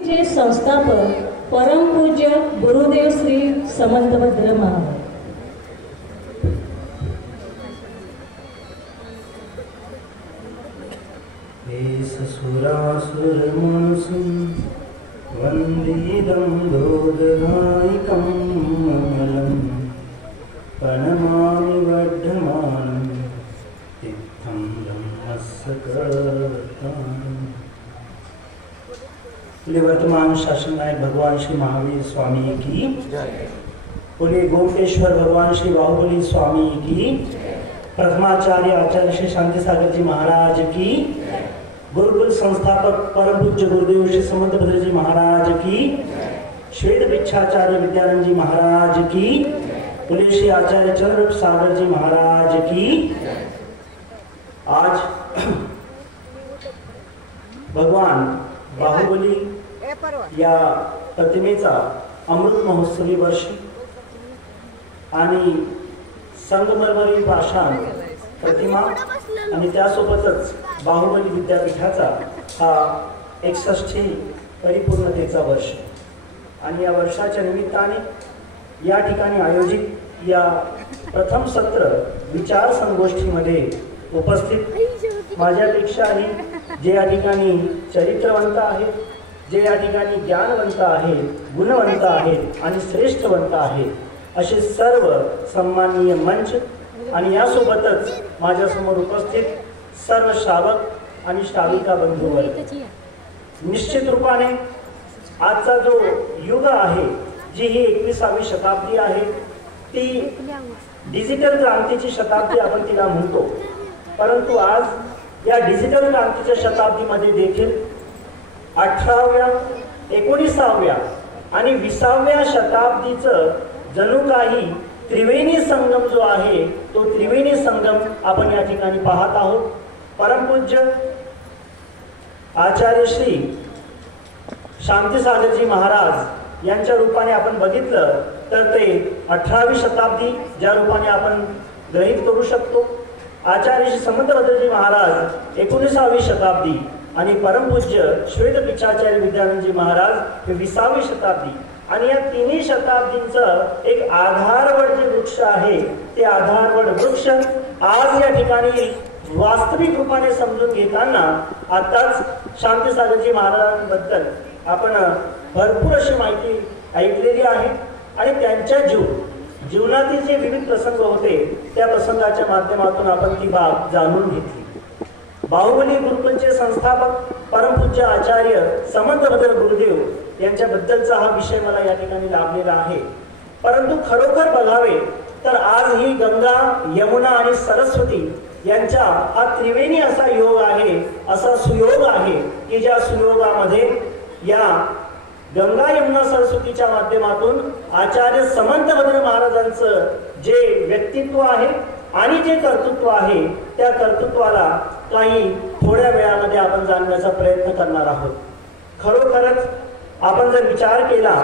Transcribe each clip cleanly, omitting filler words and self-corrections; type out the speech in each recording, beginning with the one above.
चे संस्थापक परमपूज्य गुरुदेव श्री समंतभद्र महाराज। सुरासुर मनसुं वंदिदं दोदनायकं ममलं प्रणमामि वर्धमानं तीर्थं ब्रह्मस्कर्तारम्। वर्तमान शासन नायक भगवान श्री महावीर स्वामी की जय। बोले गोमटेश्वर भगवान श्री बाहुबली स्वामी की। प्रथमाचार्य आचार्य श्री शांति सागर जी महाराज की। गुरुकुल संस्थापक परम पूज्य गुरुदेव श्री समंतभद्र जी महाराज की। श्वेत भिक्षाचार्य विद्यानंद जी महाराज की। बोले श्री आचार्य चंद्र सागर जी महाराज की। आज भगवान बाहुबली या प्रतिमेचा अमृत महोत्सवी वर्षी आणि संगमरमरी पाषाण प्रतिमा आणि त्यासोबतच बाहुबली विद्यापीठाचा हा 61 परिपूर्णतेचा वर्ष आणि या वर्षाच्या निमित्ताने या ठिकाणी आयोजित या प्रथम सत्र विचार संगोष्ठीमध्ये उपस्थित माझ्यापेक्षाही जे या ठिकाणी चरित्रवंत आहेत, जे या ठिकाणी ज्ञानवंत आहेत, गुणवंत आहेत आणि श्रेष्ठवंत आहेत, असे सर्व सन्माननीय मंच आणि यासोबतच माझ्यासमोर उपस्थित सर्व श्रावक आणि श्राविका बंधूवर्ग, निश्चित रूपाने आजचा जो युग आहे, जी ही 21वी शताब्दी आहे, ती डिजिटल क्रांतीची शताब्दी आपण तिला म्हणतो। परंतु आज या डिजिटल क्रांतीच्या शताब्दीमध्ये देखील 18व्या 19व्या आणि 20व्या शताब्दीचं जणू काही त्रिवेणी संगम जो आहे तो त्रिवेणी संगम आपण या ठिकाणी पाहत आहोत। परमपूज्य आचार्य श्री शांती सागरजी महाराज यांच्या रूपाने आपण बघितलं तर ते 18वी शताब्दी ज्या रूपाने आपण ग्रहित करू शकतो, आचार्य श्री समंतभद्रजी महाराज 19वी शताब्दी आणि परमपूज्य श्वेत भिक्षाचार्य विद्यानंदजी महाराज हे 20वी शताब्दी आणि या तिन्ही शताब्दींचं एक आधारवड जे वृक्ष आहे ते आधारवड वृक्ष आज या ठिकाणी वास्तविक रूपाने समजून घेताना आताच शांती सागरजी महाराजांबद्दल आपण भरपूर अशी माहिती ऐकलेली आहे आणि त्यांच्या जीवनातील जे विविध प्रसंग होते त्या प्रसंगाच्या माध्यमातून आपण ती बाब जाणून घेतली। बाहुबली गुरुकुलचे संस्थापक परमपूज्य आचार्य समंतभद्र गुरुदेव यांच्याबद्दलचा हा विषय मला या ठिकाणी लाभलेला आहे। परंतु खरोखर बघावे तर आज ही गंगा, यमुना आणि सरस्वती यांचा हा त्रिवेणी असा योग आहे, असा सुयोग आहे की ज्या सुयोगामध्ये या गंगा, यमुना, सरस्वतीच्या माध्यमातून आचार्य समंतभद्र महाराजांचं जे व्यक्तित्व आहे आणि जे कर्तृत्व आहे त्या कर्तृत्वाला काही थोड्या वेळामध्ये आपण जाणण्याचा प्रयत्न करणार आहोत। खरोखरच आपण जर विचार केला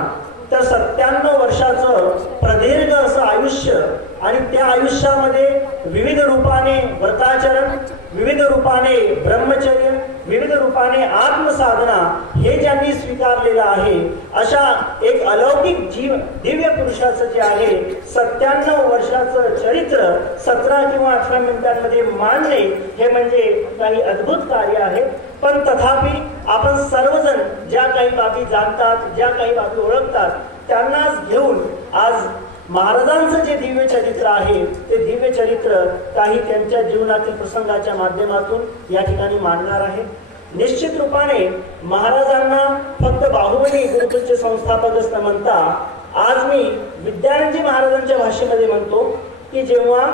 तर 97 वर्षाचं प्रदीर्घ असं आयुष्य आणि त्या आयुष्यामध्ये विविध रूपाने व्रताचरण, विविध रूपाने ब्रह्मचर्य, विविध रूपाने आत्मसाधना हे ज्यांनी स्वीकारलेलं आहे अशा एक अलौकिक दिव्य पुरुषाचं जे आहे 97 वर्षाचं चरित्र 17 किंवा 18 मिनिटांमध्ये मांडणे हे म्हणजे काही अद्भुत कार्य आहे। पण तथापि आपण सर्वजण ज्या काही बाबी जाणतात, ज्या काही बाबी ओळखतात त्यांनाच घेऊन आज महाराजांचं जे दिव्य चरित्र आहे ते दिव्य चरित्र काही त्यांच्या जीवनातील प्रसंगाच्या माध्यमातून या ठिकाणी मांडणार आहे। निश्चित रूपाने महाराजांना फक्त बाहुबली गुरुकुलचे संस्थापकच न म्हणता आज मी विद्यानंदजी महाराजांच्या भाषेमध्ये म्हणतो की जेव्हा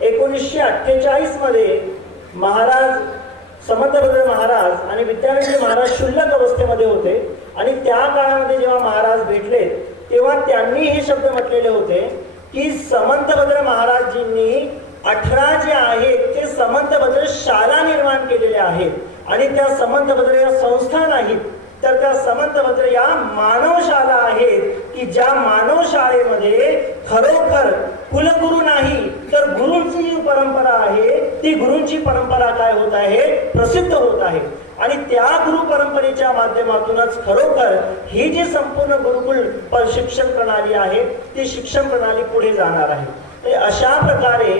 1948 मध्ये महाराज समंतभद्र महाराज आणि विद्यानंदजी महाराज क्षुल्लक अवस्थेमध्ये होते आणि त्या काळामध्ये जेव्हा महाराज भेटले तेव्हा त्यांनी हे शब्द म्हटलेले होते की समंतभद्र महाराजजींनी 18 जे आहेत ते समंतभद्र शाळा निर्माण केलेल्या आहेत आणि त्या समंतभद्र या संस्था नाहीत तर त्या समंतभद्र या मानवशाळा आहेत की ज्या मानवशाळेमध्ये खरोखर कुलगुरू नाही तर गुरूंची परंपरा आहे, ती गुरूंची परंपरा काय होत आहे, प्रसिद्ध होत आहे। आणि त्या गुरु परंपरेच्या माध्यमातूनच खरोखर ही जी संपूर्ण गुरुकुल शिक्षण प्रणाली आहे ती शिक्षण प्रणाली पुढे जाणार आहे। अशा प्रकारे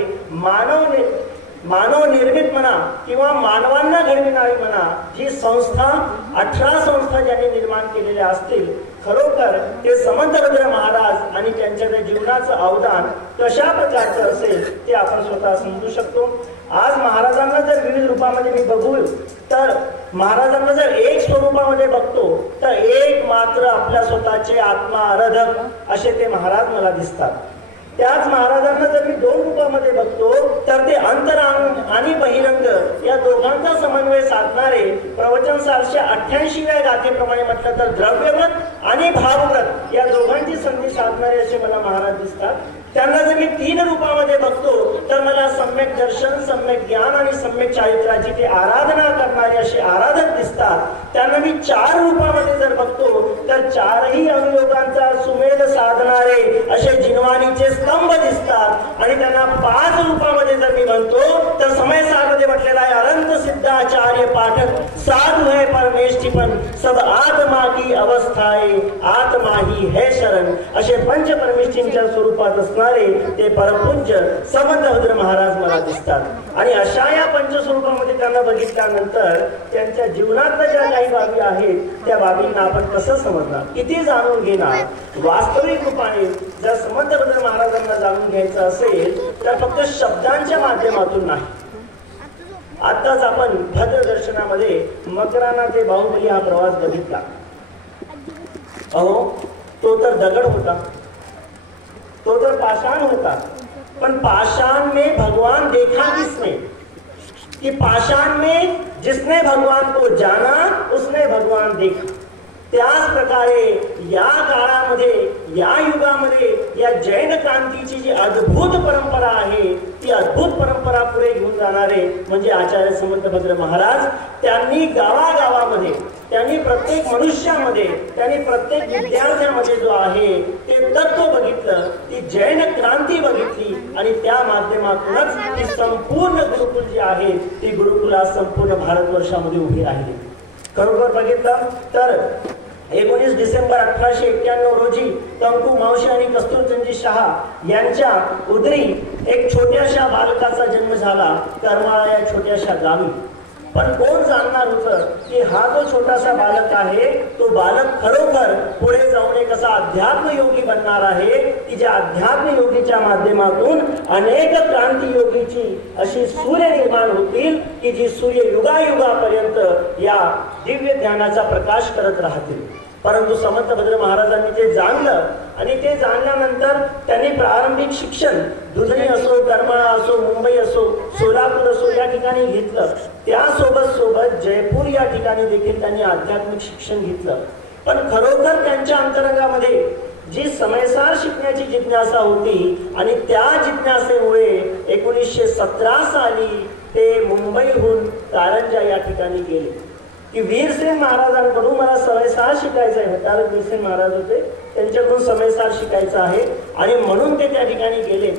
मानव निर्मित म्हणा किंवा मानवांना घडविणारी म्हणा जी संस्था 18 संस्था ज्यांनी निर्माण केलेल्या असतील, खरोखर ते समंतभद्र महाराज आणि त्यांच्या त्या जीवनाचं अवदान कशा प्रकारचं असेल ते आपण स्वतः समजू शकतो। आज महाराजांना जर विविध रूपामध्ये मी बघू तर महाराजांना जर एक स्वरूपामध्ये बघतो तर एक मात्र आपल्या स्वतःचे आत्मा आराधक असे ते महाराज मला दिसतात। त्याच महाराजांना जर मी दोन रूपामध्ये बघतो तर ते अंतरांग आणि बहिरंग या दोघांचा समन्वय साधणारे प्रवचन 788व्या गाथेप्रमाणे म्हटलं तर द्रव्यव्रत आणि भावव्रत या दोघांची संधी साधणारे असे मला महाराज दिसतात। त्यांना जर मी 3 रूपामध्ये बघतो तर मला सम्यक दर्शन, सम्यक ज्ञान आणि सम्यक चारित्र्याची ते आराधना करणारे असे आराधक दिसतात। त्यांना मी 4 रूपामध्ये जर बघतो तर 4ही अवयोगांचा सुमेध साधणारे असे जिनवानीचे स्तंभ दिसतात। आणि त्यांना 5 रूपामध्ये जर मी म्हणतो तर समयसारमध्ये म्हटलेला आहे अनंत सिद्धाचार्य पाठक साधु है परमेष्ठिपन सब आत्मा की अवस्थाए आत्मा ही है शरण असे पंच परमेष्ठींच्या स्वरूपात असणारे ते परमपूज्य समंतभद्र महाराज मला दिसतात। आणि अशा या पंचस्वरूपामध्ये त्यांना बघितल्यानंतर त्यांच्या जीवनातल्या ज्या काही बाबी आहेत त्या बाबींना आपण कसं समजणार, किती जाणून घेणार। वास्तविक रूपाने जर समंतभद्र महाराजांना जाणून घ्यायचं असेल तर फक्त शब्दांच्या माध्यमातून नाही। आताच आपण भद्र दर्शनामध्ये मकराना ते बाहुबली हा प्रवास बघितला। अहो तो तर दगड होता, तो तर पाषाण होता, पण पाषाण में भगवान देखा किसने, कि पाषाण में जिसने भगवान को जाना उसने भगवान देखा। त्याच प्रकारे या काळामध्ये या युगामध्ये या जैन क्रांतीची जी अद्भुत परंपरा आहे ती अद्भुत परंपरा पुढे घेऊन जाणारे म्हणजे आचार्य समंतभद्र महाराज। त्यांनी गावागावामध्ये, त्यांनी प्रत्येक मनुष्यामध्ये, त्यांनी प्रत्येक विद्यार्थ्यामध्ये जो आहे ते तत्व बघितलं, ती जैन क्रांती बघितली आणि त्या माध्यमातूनच ती संपूर्ण गुरुकुल जी आहे ती गुरुकुला संपूर्ण भारतवर्षामध्ये उभी राहिली। खरोखर बघितलं तर 19 डिसेंबर 1891 रोजी कंकू मावशी आणि कस्तुरचंदजी शहा यांच्या उदरी एक छोट्याशा बालकाचा जन्म झाला करमाळा या छोट्याशा गावी। पण कोण जाणणार होतं की हा जो छोटासा बालक आहे तो बालक खरोखर पुढे जाऊन एक असा अध्यात्म योगी बनणार आहे की ज्या अध्यात्म योगीच्या माध्यमातून अनेक क्रांती योगीची अशी सूर्य निर्माण होतील की जी सूर्य युगायुगापर्यंत या दिव्य ज्ञानाचा प्रकाश करत राहतील। परंतु समंतभद्र महाराजांनी ते जाणलं आणि ते जाणल्यानंतर त्यांनी प्रारंभिक शिक्षण दुधनी असो, करमाळा असो, मुंबई असो, सोलापूर असो या ठिकाणी घेतलं। त्यासोबत जयपूर या ठिकाणी देखील त्यांनी आध्यात्मिक शिक्षण घेतलं। पण खरोखर त्यांच्या अंतरंगामध्ये जी समयसार शिकण्याची जिज्ञासा होती आणि त्या जिज्ञासेमुळे 1917 साली ते मुंबईहून कारंजा या ठिकाणी गेले की वीरसेन महाराजांकडून मला समयसार शिकायचं आहे। तारक वीरसेन महाराज होते, त्यांच्याकडून समयसार शिकायचं आहे आणि म्हणून ते त्या ठिकाणी गेले।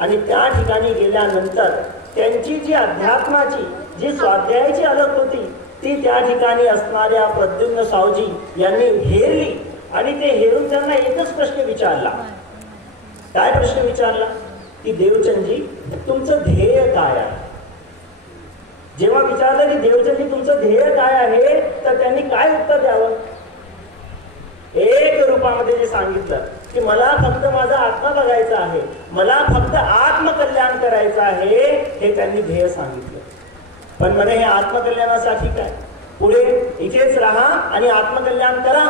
आणि त्या ठिकाणी गेल्यानंतर त्यांची जी अध्यात्माची जी स्वाध्यायाची अलग होती ती त्या ठिकाणी असणाऱ्या प्रद्युम्न सावजी यांनी हेरली आणि ते हेरून त्यांना एकच प्रश्न विचारला। काय प्रश्न विचारला की देवचंदजी तुमचं ध्येय काय आहे। जेव्हा विचारलं की देवचंदजी तुमचं ध्येय काय आहे तर त्यांनी काय उत्तर द्यावं, एक रूपामध्ये जे सांगितलं की मला फक्त माझा आत्मा बघायचा आहे, मला फक्त आत्मकल्याण करायचं आहे, हे त्यांनी ध्येय सांगितलं। पण म्हणे हे आत्मकल्याणासाठी काय, पुढे इथेच राहा आणि आत्मकल्याण करा,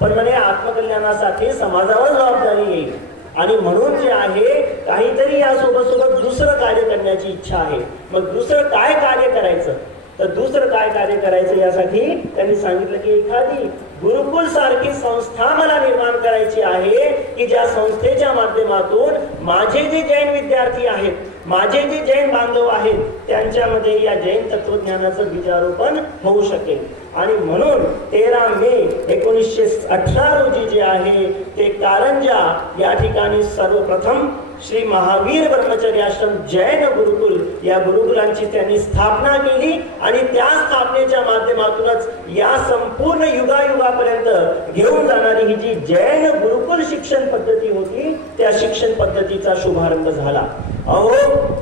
पण म्हणे आत्मकल्याणासाठी समाजावर जबाबदारी येईल आणि म्हणून जे आहे काहीतरी या सोबत दुसरं कार्य करण्याची इच्छा आहे। मग दुसरं काय कार्य करायचं, तर दुसरं काय कार्य करायचं यासाठी त्यांनी सांगितलं की एखादी गुरुकुल सारखी संस्था मला निर्माण करायची आहे की ज्या संस्थेच्या माध्यमातून माझे जे जैन विद्यार्थी आहेत, माझे जे जैन बांधव आहेत त्यांच्यामध्ये या जैन तत्वज्ञानाचं बीजारोपण होऊ शकेल। आणि म्हणून 13 मे 1918 रोजी जे आहे ते कारंजा या ठिकाणी सर्वप्रथम श्री महावीर ब्रह्मचर्य आश्रम जैन गुरुकुल या गुरुकुलांची त्यांनी स्थापना केली आणि त्या स्थापनेच्या माध्यमातूनच या संपूर्ण युगायुगापर्यंत घेऊन जाणारी ही जी जैन गुरुकुल शिक्षण पद्धती होती त्या शिक्षण पद्धतीचा शुभारंभ झाला. अहो,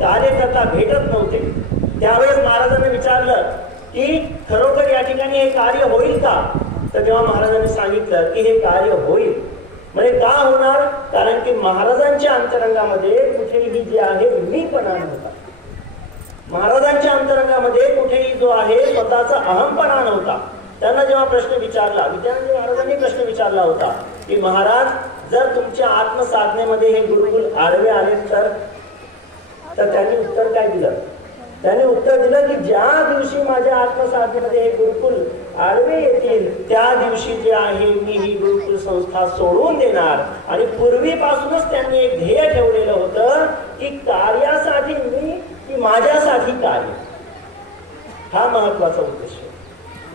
कार्यकर्ता भेटत नव्हते. त्यावेळेस महाराजांनी विचारलं की खरोखर या ठिकाणी हे कार्य होईल का? तर तेव्हा महाराजांनी सांगितलं की हे कार्य होईल. म्हणजे का होणार? कारण की महाराजांच्या अंतरंगामध्ये कुठेही जे आहे मीपणा नव्हता. महाराजांच्या अंतरंगामध्ये कुठेही जो आहे स्वतःचा अहमपणा नव्हता. त्यांना जेव्हा प्रश्न विचारला, विद्यानंद महाराजांनी प्रश्न विचारला होता की महाराज, जर तुमच्या आत्मसाधनेमध्ये हे गुरुकुल आडवे आले तर त्यांनी उत्तर काय दिलं? त्यांनी उत्तर दिलं की ज्या दिवशी माझ्या आत्मसाधनेमध्ये हे गुरुकुल आडवे येतील त्या दिवशी जे आहे मी ही गुरुकुल संस्था सोडून देणार. आणि पूर्वीपासूनच त्यांनी एक ध्येय ठेवलेलं होतं की कार्यासाठी मी की माझ्यासाठी कार्य. हा महत्वाचा उद्देश आहे.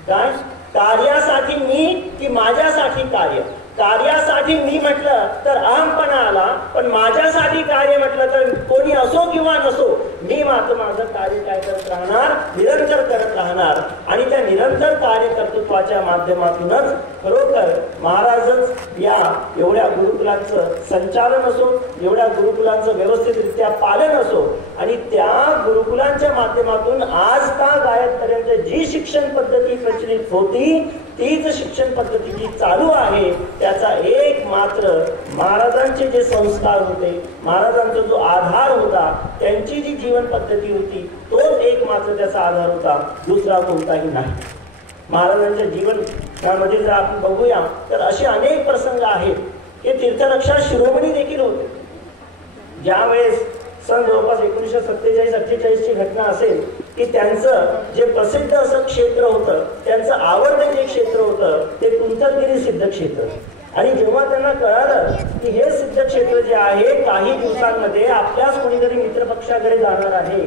काय? कार्यासाठी मी की माझ्यासाठी कार्य. कार्यासाठी मी म्हटलं तर अहमपणा आला, पण माझ्यासाठी कार्य म्हटलं तर कोणी असो किंवा नसो मी मात्र माझं कार्य काय करत राहणार, निरंतर करत राहणार. आणि त्या निरंतर कार्यकर्तृत्वाच्या माध्यमातूनच खरोखर महाराजच या एवढ्या गुरुकुलांचं संचालन असो, एवढ्या गुरुकुलांचं व्यवस्थितरित्या पालन असो आणि त्या गुरुकुलांच्या माध्यमातून आज का गायतपर्यंत जी शिक्षण पद्धती प्रचलित होती तीच शिक्षण पद्धती जी चालू आहे त्याचा एक मात्र महाराजांचे जे संस्कार होते, महाराजांचा जो आधार होता, त्यांची जी जीवन पद्धती होती तोच एक मात्र त्याचा आधार होता, दुसरा कोणताही नाही. महाराजांच्या जीवन यामध्ये जर आपण बघूया तर असे अनेक प्रसंग आहेत. हे तीर्थरक्षा शिरोमणी देखील होते. ज्यावेळेस सन जवळपास 1947-48 ची घटना असेल की त्यांचं जे प्रसिद्ध असं क्षेत्र होतं, त्यांचं आवडतं जे क्षेत्र होतं ते कुंतलगिरी सिद्ध क्षेत्र. आणि जेव्हा त्यांना कळालं की हे सिद्ध क्षेत्र जे आहे काही दिवसांमध्ये आपल्याच कोणीतरी मित्रपक्षाकडे जाणार आहे,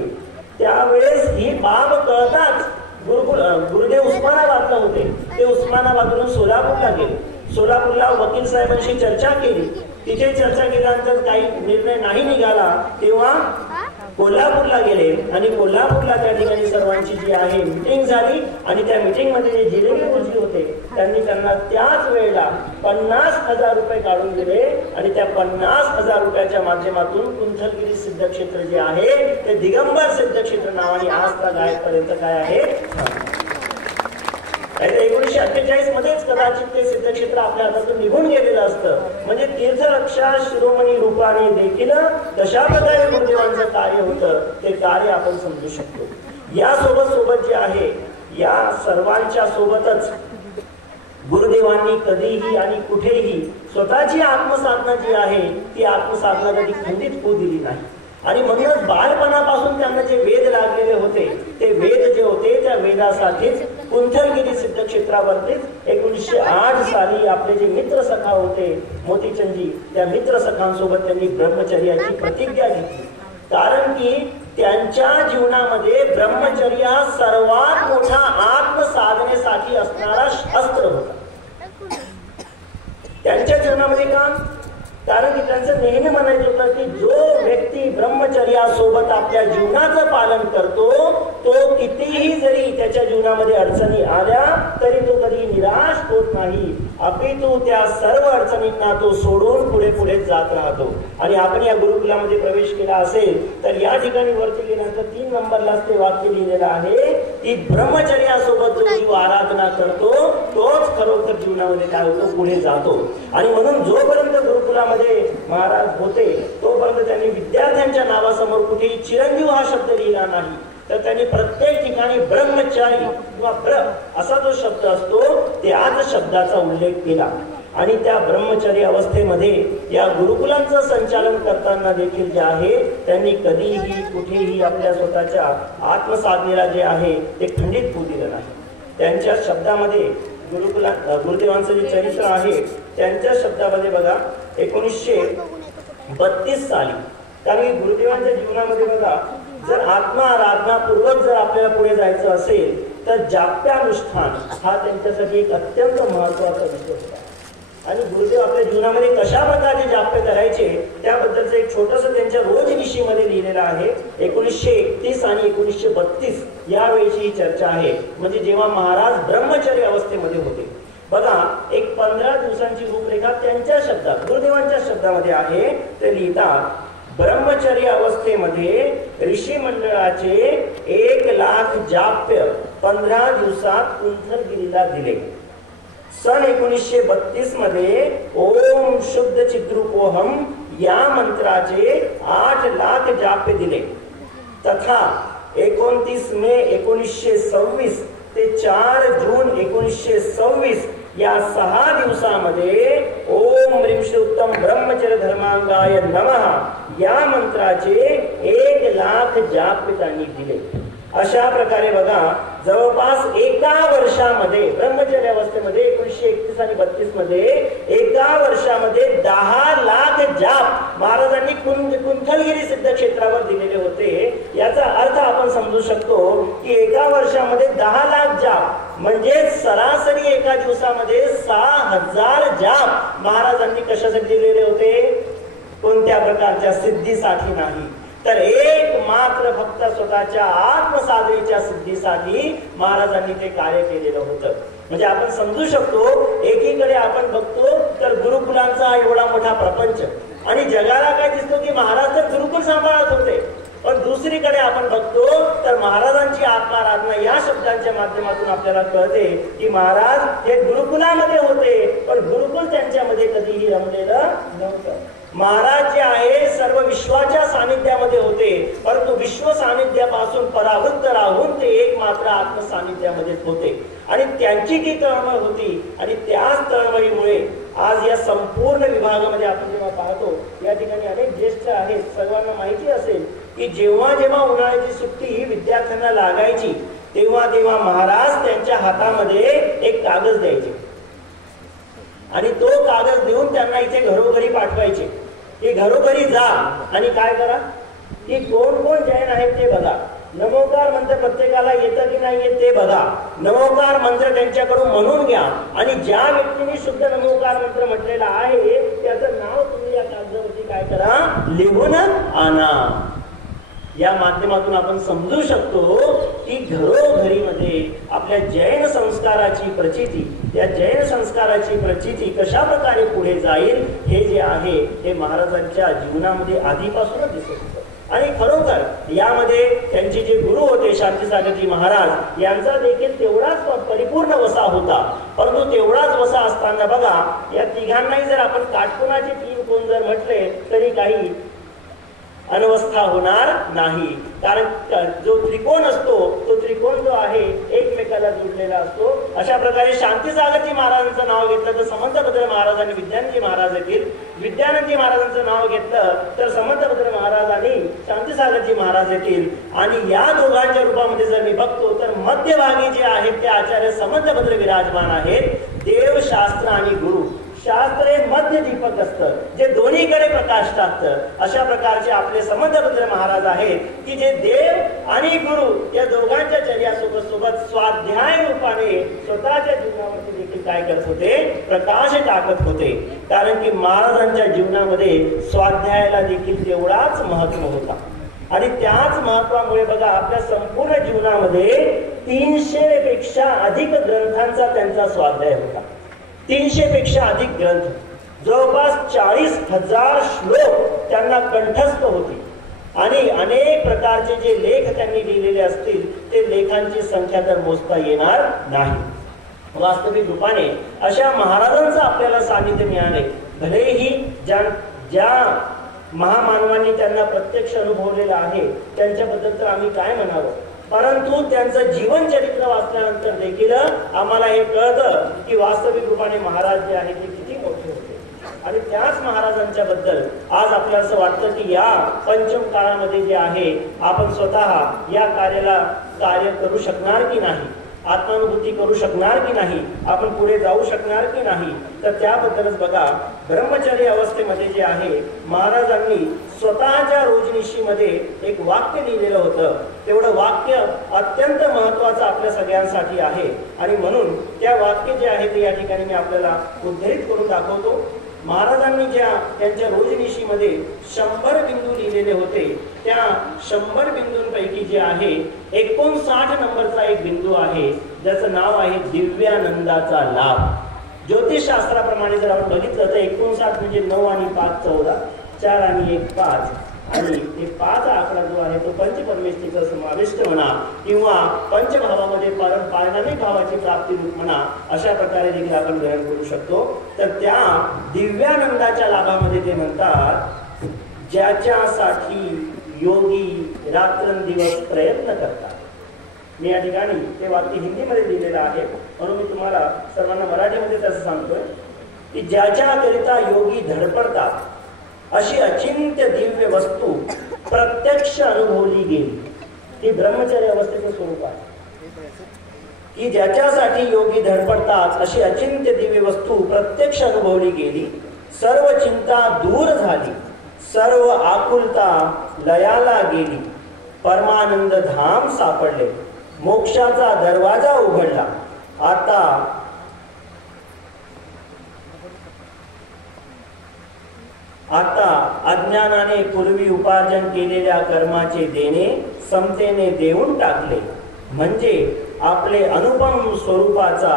त्यावेळेस ही बाब कळताच गुरुदेव उस्मानाबादला होते. ते उस्मानाबादवरून सोलापूरला गेले. सोलापूरला वकील साहेबांशी चर्चा केली. तिथे चर्चा केल्यानंतर काही निर्णय नाही निघाला तेव्हा कोल्हापूरला गेले आणि कोल्हापूरला त्या ठिकाणी सर्वांची जी आहे मीटिंग झाली आणि त्या मीटिंग मध्ये जे जिलेबी गुरुजी होते त्यांना त्याच वेळेला 50,000 रुपये काढून दिले आणि त्या 50,000 रुपयाच्या माध्यमातून कुंथलगिरी सिद्ध क्षेत्र जे आहे ते दिगंबर सिद्ध क्षेत्र नावाने आज त्या गायकपर्यंत काय आहे. 1948 मध्येच कदाचित ते सिद्ध क्षेत्र आपल्या हातातून निघून गेलेलं असतं. म्हणजे तीर्थरक्षा शिरोमणी रूपाने देखील कशा प्रकारे गुरुदेवांचं कार्य होतं ते कार्य आपण समजू शकतो. या सोबत जे आहे या सर्वांच्या सोबतच गुरुदेवांनी कधीही आणि कुठेही स्वतःची आत्मसाधना जी आहे ती आत्मसाधना कधी खंडित होऊ दिली नाही. आणि म्हणूनच बालपणापासून त्यांना जे वेद लागलेले होते ते वेद जे होते त्या वेदासाठीच कुंथलगिरी सिद्ध क्षेत्रावरतीच 1908 साली आपले जे मित्र सखा होते मोतीचंदजी, त्या मित्र सखांसोबत त्यांनी ब्रह्मचर्याची प्रतिज्ञा घेतली. कारण की त्यांच्या जीवनामध्ये ब्रह्मचर्य हा सर्वात मोठा आत्मसाधनेसाठी असणारा अस्त्र होता त्यांच्या जीवनामध्ये. का? कारण की त्यांचं नेहमी म्हणायचं होतं की जो व्यक्ती ब्रह्मचर्यासोबत आपल्या जीवनाचं पालन करतो तो कितीही जरी त्याच्या जीवनामध्ये अडचणी आल्या तरी तो कधी निराश होत नाही, अपितु त्या सर्व अडचणींना तो सोडून पुढे पुढे जात राहतो. आणि आपण या गुरुकुलामध्ये प्रवेश केला असेल तर या ठिकाणी वरती गेल्यानंतर 3 नंबरलाच ते वाक्य लिहिलेलं आहे की ब्रह्मचर्यासोबत जो जीव आराधना करतो तोच खरोखर जीवनामध्ये काय होतो, पुढे जातो. आणि म्हणून जोपर्यंत गुरुकुलामध्ये महाराज होते तोपर्यंत त्यांनी विद्यार्थ्यांच्या नावासमोर कुठेही चिरंजीव हा शब्द लिहिला नाही, तर त्यांनी प्रत्येक ठिकाणी ब्रह्मचारी किंवा असा जो शब्द असतो त्याच शब्दाचा उल्लेख केला. आणि त्या ब्रह्मचर्य अवस्थेमध्ये या गुरुकुलांचं संचालन करताना देखील जे आहे त्यांनी कधीही कुठेही आपल्या स्वतःच्या आत्मसाधनेला जे आहे ते खंडित होऊ दिलं नाही. त्यांच्या शब्दामध्ये गुरुदेवांचं जे चरित्र आहे त्यांच्या शब्दामध्ये बघा 1932 साली, कारण गुरुदेवांच्या जीवनामध्ये बघा जर आत्माराधनापूर्वक जर आपल्याला पुढे जायचं असेल तर जाप्यानुष्ठान हा त्यांच्यासाठी एक अत्यंत महत्वाचा विषय होता. आणि गुरुदेव आपल्या जीवनामध्ये कशा प्रकारे जाप्य करायचे त्याबद्दलचं एक छोटंसं त्यांच्या रोजनिशीमध्ये लिहिलेलं आहे. 1931 आणि 1932 यावेळीची ही चर्चा आहे. म्हणजे जेव्हा महाराज ब्रह्मचर्य अवस्थेमध्ये होते. बघा, एक 15 दिवसांची रूपरेखा त्यांच्या शब्दात, गुरुदेवांच्या शब्दामध्ये आहे. ते लिहितात, ब्रह्मचर्य अवस्थेमध्ये ऋषी मंडळाचे 1,00,000 जाप्य 15 दिवसात कुंथलगिरीला दिले. सन 1932 मध्ये ओम शुद्ध चिद्रूपोहम या मंत्राचे 8,00,000 जाप्य दिले. तथा 29 मे 1926 ते 4 जून 1926 या 6 दिवसामध्ये ओम ह्रीं श्री उत्तम ब्रह्मचर्य धर्मांगाय नमः या मंत्राचे 1,00,000 जाप त्यांनी दिले. अशा प्रकारे बघा, जवळपास एका वर्षामध्ये ब्रह्मचर्य अवस्थेमध्ये 1931 आणि 32 मध्ये एका वर्षामध्ये 10,00,000 जाप महाराजांनी कुंथलगिरी सिद्ध क्षेत्रावर दिलेले होते. याचा अर्थ आपण समजू शकतो की एका वर्षामध्ये 10,00,000 जाप म्हणजे सरासरी एका दिवसामध्ये 6,000 जाप महाराजांनी कशासाठी दिलेले होते? कोणत्या प्रकारच्या सिद्धीसाठी नाही, तर एक मात्र फक्त स्वतःच्या आत्मसाधनेच्या सिद्धीसाठी महाराजांनी ते कार्य केलेलं होतं. म्हणजे आपण समजू शकतो, एकीकडे आपण बघतो तर गुरुकुलांचा एवढा मोठा प्रपंच आणि जगाला काय दिसतो की महाराज तर गुरुकुल सांभाळत होते, पण दुसरीकडे आपण बघतो तर महाराजांची आत्माराधना या शब्दांच्या माध्यमातून आपल्याला कळते की महाराज हे गुरुकुलामध्ये होते, पण गुरुकुल त्यांच्यामध्ये कधीही रमलेलं नव्हतं. महाराज जे आहे सर्व विश्वाच्या सानिध्यामध्ये होते, परंतु विश्व सानिध्यापासून परावृत्त राहून ते एक मात्र आत्म सानिध्यामध्येच होते. आणि त्यांची ती तळमळ होती आणि त्याच तळमळीमुळे आज या संपूर्ण विभागामध्ये आपण जेव्हा पाहतो या ठिकाणी अनेक ज्येष्ठ आहेत. सर्वांना माहिती असेल की जेव्हा जेव्हा उन्हाळ्याची सुट्टी विद्यार्थ्यांना लागायची तेव्हा तेव्हा महाराज त्यांच्या हातामध्ये एक कागद द्यायचे आणि तो कागद देऊन त्यांना इथे घरोघरी पाठवायचे की घरोघरी जा आणि काय करा की कोण कोण जैन आहेत ते बघा, नमोकार मंत्र प्रत्येकाला येतं की नाही येत ते बघा, नमोकार मंत्र त्यांच्याकडून म्हणून घ्या आणि ज्या व्यक्तीने शुद्ध नमोकार मंत्र म्हटलेला आहे त्याचं नाव तुम्ही या कागदावरती काय करा, लिहून आणा. या माध्यमातून आपण समजू शकतो की घरोघरी मध्ये आपल्या जैन संस्काराची प्रचिती, या जैन संस्काराची प्रचिती कशा प्रकारे पुढे जाईल हे जे आहे हे महाराजांच्या जीवनामध्ये आधीपासूनच दिसत होतं. आणि खरोखर यामध्ये त्यांचे जे गुरु होते शांतीसागरजी महाराज यांचा देखील तेवढाच परिपूर्ण वसा होता. परंतु तेवढाच वसा असताना बघा, या तिघांनाही जर आपण काटकोनाचे 3 कोण जर म्हटले तरी काही अनवस्था होणार नाही. कारण जो त्रिकोण असतो तो त्रिकोण जो आहे एकमेकाला जोडलेला असतो. अशा प्रकारे शांतीसागरजी महाराजांचं नाव घेतलं तर समंतभद्र महाराज आणि विद्यानंदजी महाराज येतील. विद्यानंदजी महाराजांचं नाव घेतलं तर समंतभद्र महाराज आणि शांतीसागरजी महाराज येतील. आणि या दोघांच्या रूपामध्ये जर मी बघतो तर मध्यभागी जे आहेत ते आचार्य समंतभद्र विराजमान आहेत. देव, शास्त्र आणि गुरु. शास्त्र हे मध्य दीपक असतं जे दोन्हीकडे प्रकाश टाकतं. अशा प्रकारचे आपले समंतभद्र महाराज आहेत की जे देव आणि गुरु या दोघांच्या चर्यासोबत सोबत स्वाध्याय रूपाने स्वतःच्या जीवनामध्ये देखील काय करत होते, प्रकाश टाकत होते. कारण की महाराजांच्या जीवनामध्ये स्वाध्यायाला देखील तेवढाच महत्व होता. आणि त्याच महत्वामुळे बघा आपल्या संपूर्ण जीवनामध्ये 300 पेक्षा अधिक ग्रंथांचा त्यांचा स्वाध्याय होता. 300 पेक्षा अधिक ग्रंथ, जवळपास 40,000 श्लोक त्यांना कंठस्थ होते. आणि अनेक प्रकारचे जे लेख त्यांनी लिहिलेले असतील ते लेखांची संख्या तर मोजता येणार नाही. वास्तविक रूपाने अशा महाराजांचं आपल्याला सानिध्य मिळाले. भलेही ज्या महामानवांनी त्यांना प्रत्यक्ष अनुभवलेलं आहे त्यांच्याबद्दल तर आम्ही काय म्हणावं, परंतु त्यांचं जीवन चरित्र वाचल्यानंतर देखील आम्हाला हे कळतं की वास्तविक रूपाने महाराज जे आहेत ते किती मोठे होते. आणि त्याच महाराजांच्या बद्दल आज आपल्याला असं वाटतं की या पंचम काळामध्ये जे आहे आपण स्वतः या कार्य करू शकणार की नाही. आत्मानुभूती करू शकणार की नाही, आपण पुढे जाऊ शकणार की नाही, तर त्याबद्दलच बघा ब्रह्मचर्य अवस्थेमध्ये जे आहे महाराजांनी स्वतःच्या रोजनिशीमध्ये एक वाक्य लिहिलेलं होतं. तेवढं वाक्य अत्यंत महत्वाचं आपल्या सगळ्यांसाठी आहे आणि म्हणून त्या वाक्य जे आहे ते या ठिकाणी मी आपल्याला उद्धृत करून दाखवतो. महाराजांनी ज्या त्यांच्या रोजनिशीमध्ये 100 बिंदू लिहिलेले होते, त्या 100 बिंदूंपैकी जे आहे 59 नंबरचा एक बिंदू आहे ज्याचं नाव आहे दिव्यानंदाचा लाभ. ज्योतिषशास्त्राप्रमाणे जर आपण बघितलं तर 59 म्हणजे 9 आणि 5 14, 4 आणि 1 5, आणि हे 5 आकडा जो आहे तो पंचपरमेष्ठीचा समाविष्ट म्हणा किंवा पंचभावामध्ये पारणामिक भावाची प्राप्ती रूप म्हणा, अशा प्रकारे देखील आपण ग्रहण करू शकतो. तर त्या दिव्यानंदाच्या लाभामध्ये ते म्हणतात, ज्याच्यासाठी योगी रात्रंदिवस प्रयत्न करतात. मी या ठिकाणी ते वाक्य हिंदीमध्ये लिहिलेलं आहे, म्हणून मी तुम्हाला सर्वांना मराठीमध्ये तसं सांगतोय की ज्याच्याकरिता योगी धडपडतात अशी अचिंत्य दिव्य वस्तू प्रत्यक्ष अनुभवली गेली. ही ब्रह्मचर्य अवस्थेचं स्वरूप आहे की ज्याच्यासाठी योगी धडपडतात अशी अचिंत्य दिव्य वस्तू प्रत्यक्ष अनुभवली गेली. सर्व चिंता दूर झाली, सर्व आकुलता लयाला गेली, परमानंद धाम सापडले, मोक्षाचा दरवाजा उघडला. आता अज्ञानाने पूर्वी उपार्जन केलेल्या कर्माचे देणे समतेने देऊन टाकले, म्हणजे आपले अनुपम स्वरूपाचा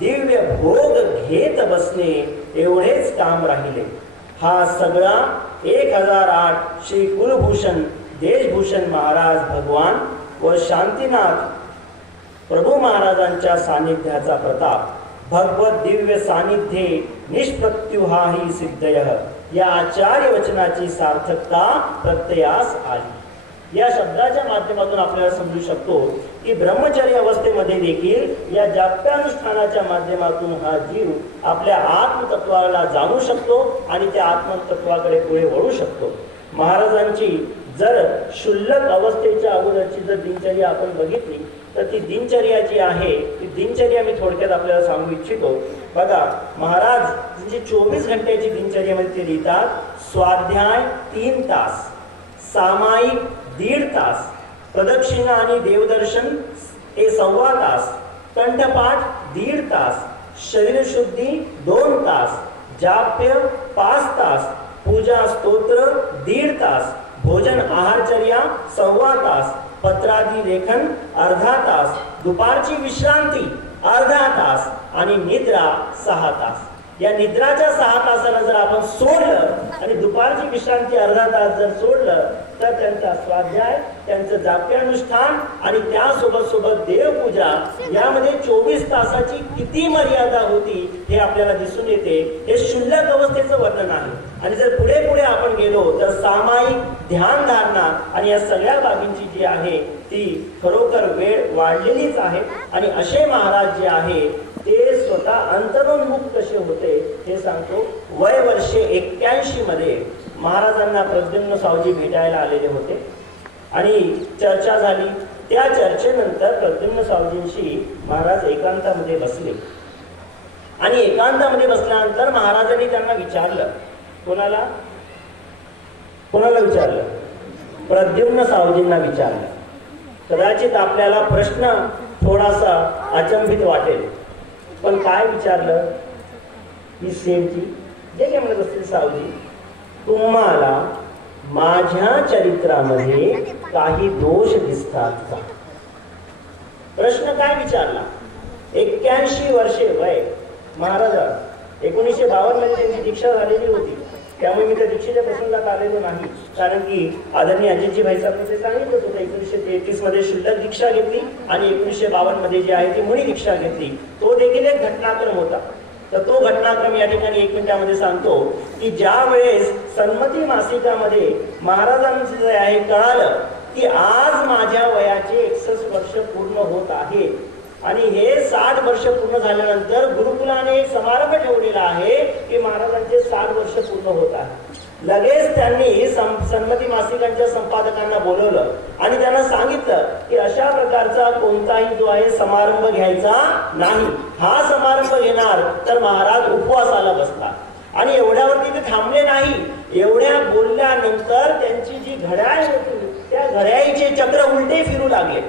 दिव्य भोग घेत बसणे एवढेच काम राहिले. हा सगळा 1008 श्री कुलभूषण देशभूषण महाराज भगवान व शांतीनाथ प्रभू महाराजांच्या सानिध्याचा प्रताप, भगवत दिव्य सानिध्ये निष्प्रत्युहाही सिद्धय, या आचार्य वचनाची सार्थकता प्रत्ययास आली. या शब्दाच्या माध्यमातून आपल्याला समजू शकतो की ब्रह्मचर्य अवस्थेमध्ये देखील या जाप्यानुष्ठानाच्या माध्यमातून हा जीव आपल्या आत्मतत्वाला जाणू शकतो आणि त्या आत्मतत्वाकडे पुढे वळू शकतो. महाराजांची जर क्षुल्लक अवस्थेच्या अगोदरची जर दिनचर्या आपण बघितली तर ती दिनचर्या जी आहे ती दिनचर्या मी थोडक्यात आपल्याला सांगू इच्छितो. बघा, महाराज म्हणजे 24 घंट्याची दिनचर्यामध्ये ते लिहितात, स्वाध्याय 3 तास, सामायिक 1.5 तास, प्रदक्षिणा आणि देवदर्शन 1.25 तास, कंठपाठ 1.5 तास, शरीरशुद्धी 2 तास, जाप्य 5 तास, पूजा स्तोत्र 1.5 तास, भोजन आहारचर्या 1.25 तास, पत्रादी लेखन 1/2 तास, दुपारची विश्रांती 1/2 तास आणि निद्रा 6 तास. या निद्राच्या 6 तासाला जर आपण सोडलं आणि दुपारची विश्रांती 1/2 तास जर सोडलं तर त्यांचा स्वाध्याय, त्यांचं जाप्यानुष्ठान आणि त्यासोबत सोबत देवपूजा यामध्ये 24 तासाची किती मर्यादा होती हे आपल्याला दिसून येते. हे क्षुल्लक अवस्थेचं वर्णन आहे. आणि जर पुढे पुढे आपण गेलो तर सामायिक ध्यानधारणा आणि या सगळ्या बाबींची जी आहे ती खरोखर वेळ वाढलेलीच आहे. आणि असे महाराज जे आहे ते स्वतः अंतरोन्मुख कसे होते हे सांगतो. वय वर्षे 81 मध्ये महाराजांना प्रद्युम्न सावजी भेटायला आलेले होते आणि चर्चा झाली. त्या चर्चेनंतर प्रद्युम्न सावजींशी महाराज एकांतामध्ये बसले आणि एकांतामध्ये बसल्यानंतर महाराजांनी त्यांना विचारलं, कोणाला विचारलं? प्रद्युम्न सावजींना विचारलं. कदाचित आपल्याला प्रश्न थोडासा अचंबित वाटेल, पण काय विचारलं? ही सेमची जे काय म्हणत असतील सावजी, तुम्हाला माझ्या चरित्रामध्ये काही दोष दिसतात का? प्रश्न काय विचारला? 81 वर्षे वय महाराजा. 1952 मध्ये त्यांची दीक्षा झालेली होती, त्यामुळे मी त्या दीक्षेच्या प्रसंगात आलेलो नाही. कारण की आदरणीय अजितजी भाई साहेब ते सांगितलं होतं 1933 मध्ये शुल्लक दीक्षा घेतली आणि 1952 मध्ये जी आहे ती मुनी दीक्षा घेतली. तो देखील एक घटनाक्रम होता. तर तो घटनाक्रम या ठिकाणी 1 मिनिटामध्ये सांगतो की ज्या वेळेस सन्मती मासिकामध्ये महाराजांचं जे आहे कळालं की आज माझ्या वयाचे 61 वर्ष पूर्ण होत आहे आणि हे 60 वर्ष पूर्ण झाल्यानंतर गुरुकुलाने एक समारंभ ठेवलेला आहे की महाराजांचे 60 वर्ष पूर्ण होत आहे. लगेच त्यांनी सन्मती मासिकांच्या संपादकांना बोलवलं आणि त्यांना सांगितलं की अशा प्रकारचा कोणताही जो आहे समारंभ घ्यायचा नाही. हा समारंभ घेणार तर महाराज उपवासाला बसला. आणि एवढ्यावरती ते थांबले नाही. एवढ्या बोलल्यानंतर त्यांची जी घड्याळ होती त्या घड्याळीचे चक्र उलटे फिरू लागले.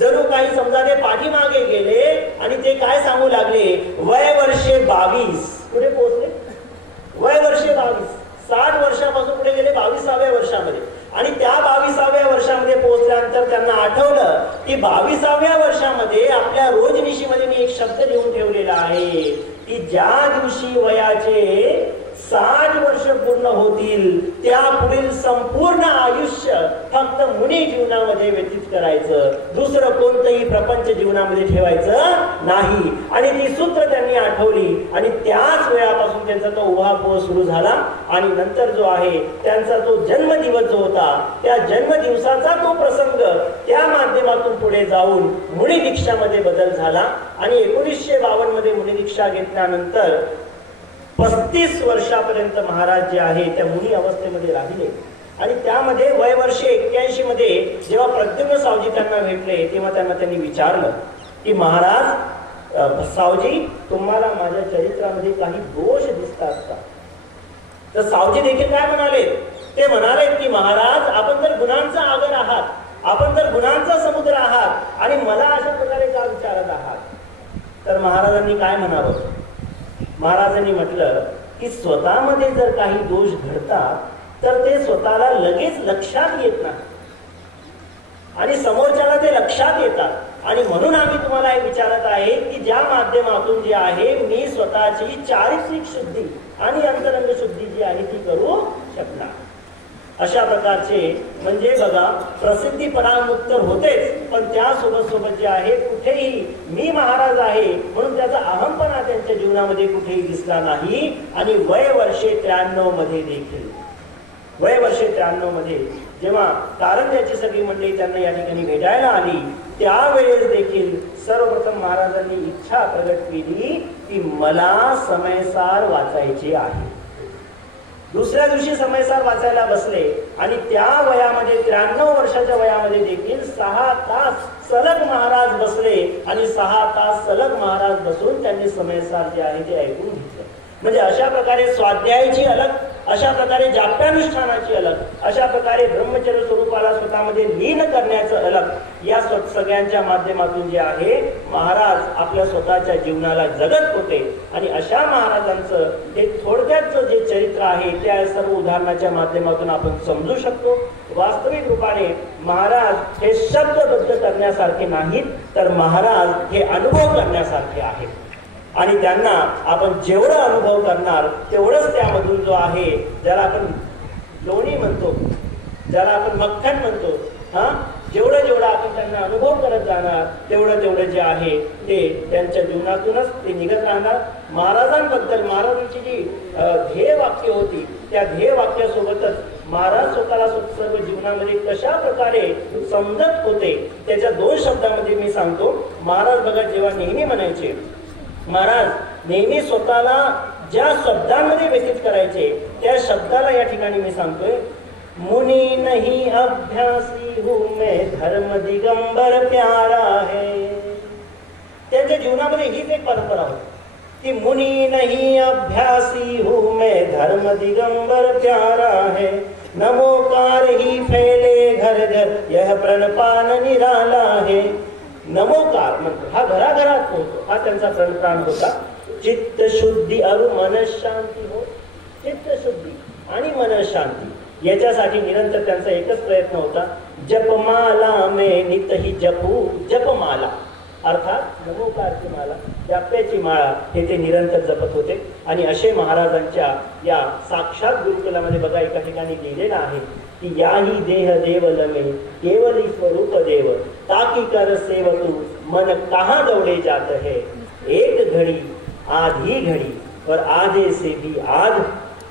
जणू काही समजा ते पाठीमागे गेले आणि ते काय सांगू लागले, वय वर्षे 22. कुठे पोहोचले? वय वर्षे 22. 60 वर्षापासून पुढे गेले 22व्या वर्षामध्ये. आणि त्या 22व्या वर्षामध्ये पोहोचल्यानंतर त्यांना आठवलं की 22व्या वर्षामध्ये आपल्या रोजनिशीमध्ये मी एक शब्द लिहून ठेवलेला आहे की ज्या दिवशी वयाचे 60 वर्ष पूर्ण होतील त्या पुढील संपूर्ण आयुष्य फक्त मुनी जीवनामध्ये व्यतीत करायचं, दुसरं कोणतंही प्रपंच जीवनामध्ये ठेवायचं नाही. आणि ती सूत्र त्यांनी आठवली आणि त्याच वेळापासून त्यांचा तो उहापोह सुरू झाला. आणि नंतर जो आहे त्यांचा तो जन्मदिवस जो होता त्या जन्मदिवसाचा तो प्रसंग त्या माध्यमातून पुढे जाऊन मुनी दीक्षामध्ये बदल झाला. आणि 1952 मध्ये मुनी दीक्षा घेतल्यानंतर 35 वर्षापर्यंत महाराज जे आहे त्या मुनी अवस्थेमध्ये राहिले. आणि त्यामध्ये वय वर्षे 81 मध्ये जेव्हा प्रद्युम्न सावजी त्यांना भेटले तेव्हा त्यांनी विचारलं की महाराज सावजी, तुम्हाला माझ्या चरित्रामध्ये काही दोष दिसतात का? तर सावजी देखील काय म्हणाले? ते म्हणाले की महाराज, आपण तर गुणांचा आगर आहात, आपण तर गुणांचा समुद्र आहात आणि मला अशा प्रकारे का विचारत आहात? तर महाराजांनी काय म्हणावं? महाराजांनी म्हटलं की स्वतःमध्ये जर काही दोष घडतात तर ते स्वतःला लगेच लक्षात येत नाही आणि समोरच्याला ते लक्षात येतात. आणि म्हणून आम्ही तुम्हाला हे विचारत आहे की ज्या माध्यमातून जे आहे मी स्वतःची चारित्रिक शुद्धी आणि अंतरंग शुद्धी जी आहे ती करू शकणार. अशा प्रकारचे म्हणजे बघा, प्रसिद्धी परामुक्त होतेच, पण त्यासोबत सोबत जे आहे कुठेही मी महाराज आहे म्हणून त्याचा अहमपणा त्यांच्या जीवनामध्ये कुठेही दिसला नाही. आणि वय वर्षे 93 मध्ये देखील, वय वर्षे 93 मध्ये जेव्हा कारंज्याची सगळी मंडळी त्यांना या ठिकाणी भेटायला आली त्यावेळेस देखील सर्वप्रथम महाराजांनी इच्छा प्रगट केली की मला समयसार वाचायचे आहे. दुसऱ्या दिवशी समयसार वाचायला बसले आणि त्या वयामध्ये 93 वर्षाच्या वयामध्ये देखील 6 तास सलग महाराज बसले आणि 6 तास सलग महाराज बसून त्यांनी समयसार जे आहे ते ऐकून घेतलं. म्हणजे अशा प्रकारे स्वाध्यायाची अलग, अशा प्रकारे जाप्यानुष्ठानाची अलग, अशा प्रकारे ब्रह्मचर्य स्वरूपाला स्वतःमध्ये लीन करण्याचं अलग, या सगळ्यांच्या माध्यमातून जे आहे महाराज आपल्या स्वतःच्या जीवनाला जगत होते. आणि अशा महाराजांचं हे थोडक्यातचं जे चरित्र आहे त्या सर्व उदाहरणाच्या माध्यमातून आपण समजू शकतो. वास्तविक रूपाने महाराज हे शब्दबद्ध करण्यासारखे नाहीत, तर महाराज हे अनुभव करण्यासारखे आहेत. आणि त्यांना आपण जेवढं अनुभव करणार तेवढंच त्यामधून जो आहे, ज्याला आपण लोणी म्हणतो, ज्याला आपण मक्खन म्हणतो, जेवढं जेवढं आपण त्यांना अनुभव करत जाणार तेवढं जे आहे ते त्यांच्या जीवनातूनच ते निघत राहणार. महाराजांबद्दल महाराजांची जी ध्येय वाक्य होती त्या ध्येय वाक्यासोबतच महाराज स्वतःला सर्व जीवनामध्ये कशा प्रकारे समजत होते त्याच्या 2 शब्दामध्ये मी सांगतो. महाराज बघा जेव्हा नेहमी म्हणायचे, महाराज नेहमी स्वतःला ज्या शब्दांमध्ये व्यतीत करायचे त्या शब्दाला या ठिकाणी मी सांगतोय, मुनी नहीं अभ्यासी हूं मैं धर्म दिगंबर प्यारा है. त्यांच्या जीवनामध्ये हीच एक परंपरा होती की मुनी नहीं अभ्यासी हूं मैं धर्म दिगंबर प्यारा है. नमोकार ही फैले घर घर यह प्रणपान निराला है. नमोकार म्हणतो हा घराघरात होतो, हा त्यांचा प्रणप्राण होता. चित्त शुद्धी और मनशांती हो. चित्त शुद्धी आणि मनशांती याच्यासाठी निरंतर त्यांचा एकच प्रयत्न होता, जपमाला में नित ही जपू. जपमाला अर्थात नमोकारची माला, जाप्याची माळा हे ते निरंतर जपत होते. आणि असे महाराजांच्या या साक्षात गुरुकुलामध्ये बघा एका ठिकाणी लिहिलेलं आहे की याही देह देवलमे केवली स्वरूप देव ताकी कर सेवतू मन कहाँ दौड़े जात है. एक घड़ी आधी घड़ी और आधे से भी आध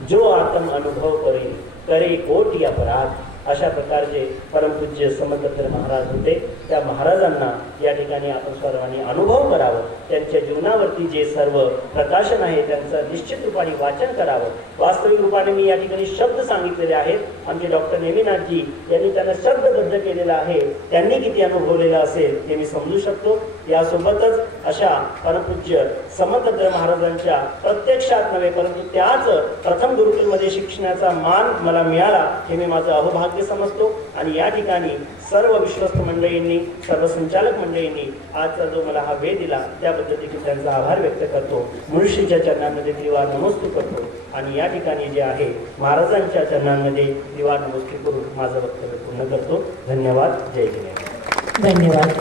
जो आत्म अनुभव करे करे कोटि अपराध. अशा प्रकारचे परमपूज्य समंतधर महाराज होते. त्या महाराजांना या ठिकाणी आपण सर्वांनी अनुभव करावं. त्यांच्या जीवनावरती जे सर्व प्रकाशन आहे त्यांचं निश्चित रूपाने वाचन करावं. वास्तविक रूपाने मी या ठिकाणी शब्द सांगितलेले आहेत. आमचे डॉक्टर नेमिनाथजी यांनी त्यांना शब्दबद्ध केलेला आहे. त्यांनी किती अनुभवलेलं असेल हे मी समजू शकतो. यासोबतच अशा परमपूज्य समंतधर महाराजांच्या प्रत्यक्षात नव्हे परंतु त्याच प्रथम गुरुकुलमध्ये शिक्षणाचा मान मला मिळाला हे मी माझं अहोभाग्य समजतो. आणि या ठिकाणी सर्व विश्वस्त मंडळींनी, सर्व संचालक मंडळींनी आजचा जो मला हा वेळ दिला त्याबद्दल देखील त्यांचा आभार व्यक्त करतो. मुळशीच्या चरणांमध्ये त्रिवार नमस्ते करतो आणि या ठिकाणी जे आहे महाराजांच्या चरणांमध्ये त्रिवार नमस्ते करून माझं वक्तव्य पूर्ण करतो. धन्यवाद. जय जिनेंद्र. धन्यवाद.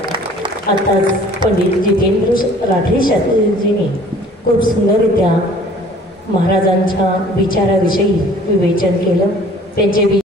आताच पंडित जितेंद्र राठेशास्त्रीजींनी खूप सुंदररित्या महाराजांच्या विचाराविषयी विवेचन केलं. त्यांचे